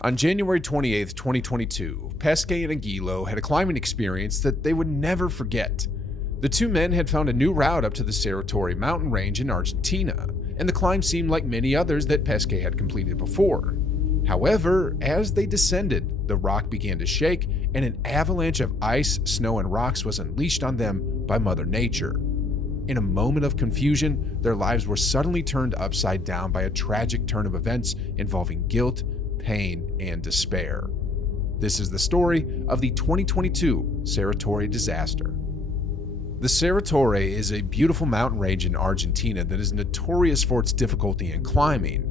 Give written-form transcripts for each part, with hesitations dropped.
On January 28, 2022, Pesce and Aguiló had a climbing experience that they would never forget. The two men had found a new route up to the Cerro Torre mountain range in Argentina, and the climb seemed like many others that Pesce had completed before. However, as they descended, the rock began to shake, and an avalanche of ice, snow, and rocks was unleashed on them by Mother Nature. In a moment of confusion, their lives were suddenly turned upside down by a tragic turn of events involving guilt, pain, and despair. This is the story of the 2022 Cerro Torre disaster. The Cerro Torre is a beautiful mountain range in Argentina that is notorious for its difficulty in climbing.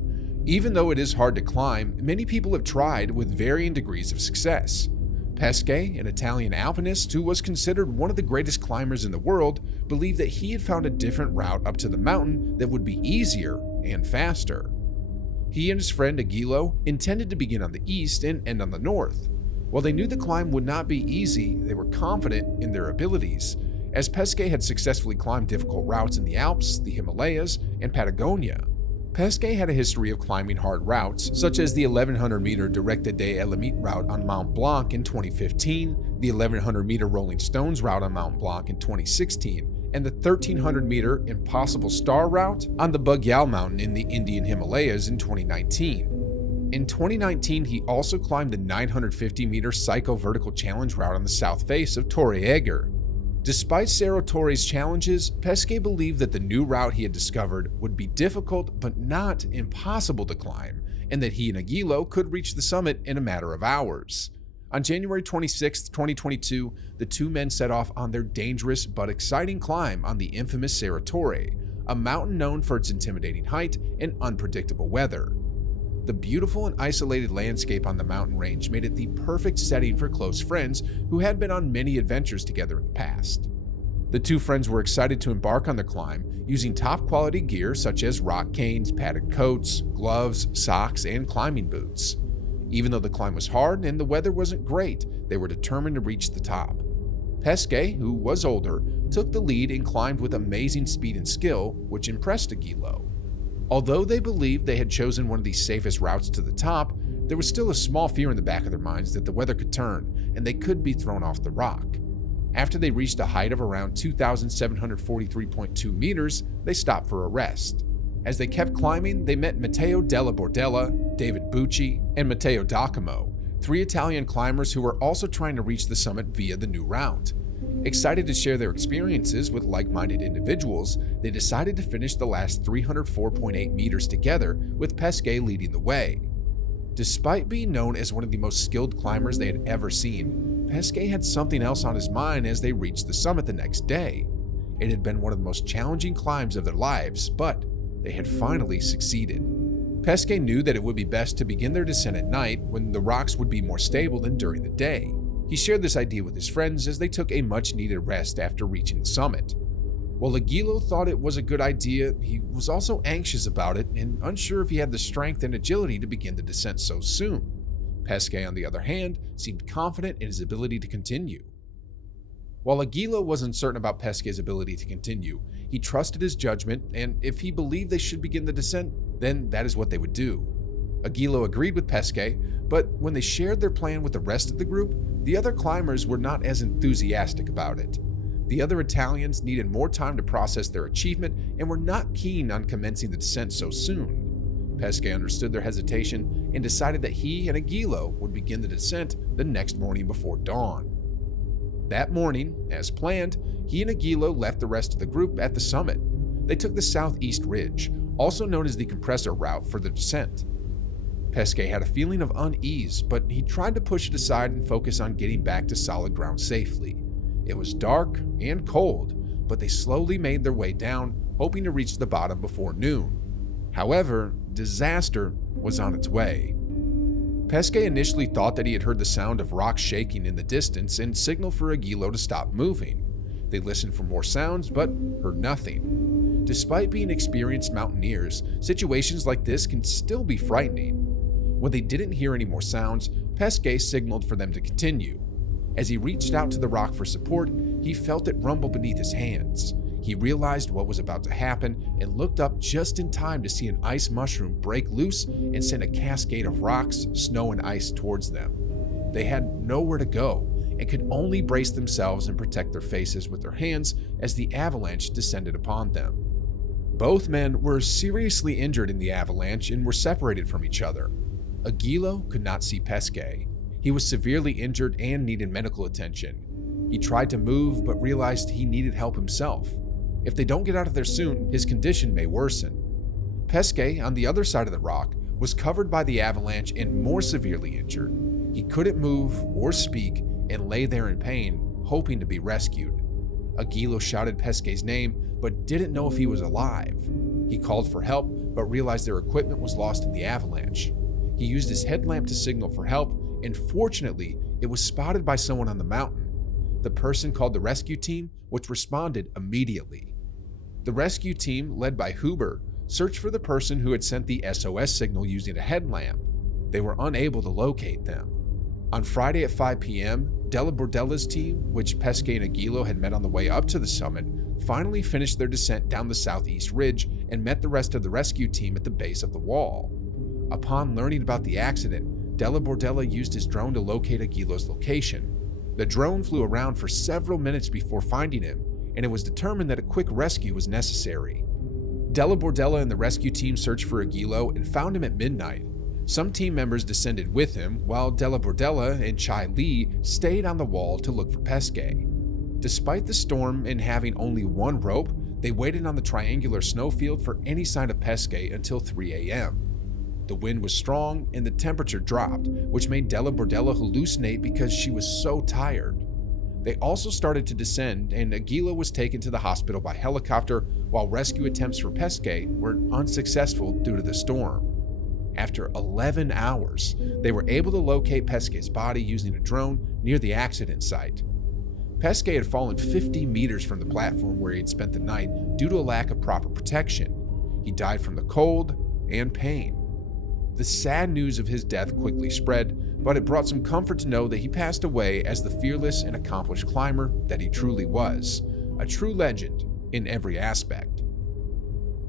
Even though it is hard to climb, many people have tried with varying degrees of success. Pesce, an Italian alpinist who was considered one of the greatest climbers in the world, believed that he had found a different route up to the mountain that would be easier and faster. He and his friend Aguiló intended to begin on the east and end on the north. While they knew the climb would not be easy, they were confident in their abilities, as Pesce had successfully climbed difficult routes in the Alps, the Himalayas, and Patagonia. Pesce had a history of climbing hard routes, such as the 1100-meter Directa de Elemite route on Mont Blanc in 2015, the 1100-meter Rolling Stones route on Mont Blanc in 2016, and the 1300-meter Impossible Star route on the Bugyal Mountain in the Indian Himalayas in 2019. In 2019, he also climbed the 950-meter Psycho Vertical Challenge route on the south face of Torre Eiger. Despite Cerro Torre's challenges, Pesce believed that the new route he had discovered would be difficult but not impossible to climb, and that he and Aguiló could reach the summit in a matter of hours. On January 26, 2022, the two men set off on their dangerous but exciting climb on the infamous Cerro Torre, a mountain known for its intimidating height and unpredictable weather. The beautiful and isolated landscape on the mountain range made it the perfect setting for close friends who had been on many adventures together in the past. The two friends were excited to embark on their climb using top-quality gear such as rock canes, padded coats, gloves, socks, and climbing boots. Even though the climb was hard and the weather wasn't great, they were determined to reach the top. Pesce, who was older, took the lead and climbed with amazing speed and skill, which impressed Aguiló. Although they believed they had chosen one of the safest routes to the top, there was still a small fear in the back of their minds that the weather could turn and they could be thrown off the rock. After they reached a height of around 2,743.2 meters, they stopped for a rest. As they kept climbing, they met Matteo della Bordella, David Bucci, and Matteo D'Acamo, three Italian climbers who were also trying to reach the summit via the new route. Excited to share their experiences with like-minded individuals, they decided to finish the last 304.8 meters together, with Pesce leading the way. Despite being known as one of the most skilled climbers they had ever seen, Pesce had something else on his mind as they reached the summit the next day. It had been one of the most challenging climbs of their lives, but they had finally succeeded. Pesce knew that it would be best to begin their descent at night when the rocks would be more stable than during the day. He shared this idea with his friends as they took a much-needed rest after reaching the summit. While Aguiló thought it was a good idea, he was also anxious about it and unsure if he had the strength and agility to begin the descent so soon. Pesce, on the other hand, seemed confident in his ability to continue. While Aguiló was uncertain about Pesce's ability to continue, he trusted his judgment, and if he believed they should begin the descent, then that is what they would do. Aguiló agreed with Pesce, but when they shared their plan with the rest of the group, the other climbers were not as enthusiastic about it. The other Italians needed more time to process their achievement and were not keen on commencing the descent so soon. Pesce understood their hesitation and decided that he and Aguiló would begin the descent the next morning before dawn. That morning, as planned, he and Aguiló left the rest of the group at the summit. They took the southeast ridge, also known as the compressor route, for the descent. Pesce had a feeling of unease, but he tried to push it aside and focus on getting back to solid ground safely. It was dark and cold, but they slowly made their way down, hoping to reach the bottom before noon. However, disaster was on its way. Pesce initially thought that he had heard the sound of rocks shaking in the distance and signaled for Aguiló to stop moving. They listened for more sounds, but heard nothing. Despite being experienced mountaineers, situations like this can still be frightening. When they didn't hear any more sounds, Pesce signaled for them to continue. As he reached out to the rock for support, he felt it rumble beneath his hands. He realized what was about to happen and looked up just in time to see an ice mushroom break loose and send a cascade of rocks, snow, and ice towards them. They had nowhere to go and could only brace themselves and protect their faces with their hands as the avalanche descended upon them. Both men were seriously injured in the avalanche and were separated from each other. Aguiló could not see Pesce. He was severely injured and needed medical attention. He tried to move but realized he needed help himself. If they don't get out of there soon, his condition may worsen. Pesce, on the other side of the rock, was covered by the avalanche and more severely injured. He couldn't move or speak and lay there in pain, hoping to be rescued. Aguiló shouted Pesce's name, but didn't know if he was alive. He called for help, but realized their equipment was lost in the avalanche. He used his headlamp to signal for help, and fortunately, it was spotted by someone on the mountain. The person called the rescue team, which responded immediately. The rescue team, led by Huber, searched for the person who had sent the SOS signal using a headlamp. They were unable to locate them. On Friday at 5 p.m., Della Bordella's team, which Pesce and Aguiló had met on the way up to the summit, finally finished their descent down the southeast ridge and met the rest of the rescue team at the base of the wall. Upon learning about the accident, Della Bordella used his drone to locate Aguiló's location. The drone flew around for several minutes before finding him, and it was determined that a quick rescue was necessary. Della Bordella and the rescue team searched for Aguiló and found him at midnight. Some team members descended with him, while Della Bordella and Chai Li stayed on the wall to look for Pesce. Despite the storm and having only one rope, they waited on the triangular snowfield for any sign of Pesce until 3 a.m. The wind was strong and the temperature dropped, which made Della Bordella hallucinate because she was so tired. They also started to descend, and Aguiló was taken to the hospital by helicopter, while rescue attempts for Pesce were unsuccessful due to the storm. After 11 hours, they were able to locate Pesce's body using a drone near the accident site. Pesce had fallen 50 meters from the platform where he had spent the night due to a lack of proper protection. He died from the cold and pain. The sad news of his death quickly spread, but it brought some comfort to know that he passed away as the fearless and accomplished climber that he truly was, a true legend in every aspect.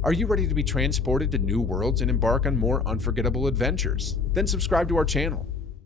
Are you ready to be transported to new worlds and embark on more unforgettable adventures? Then subscribe to our channel.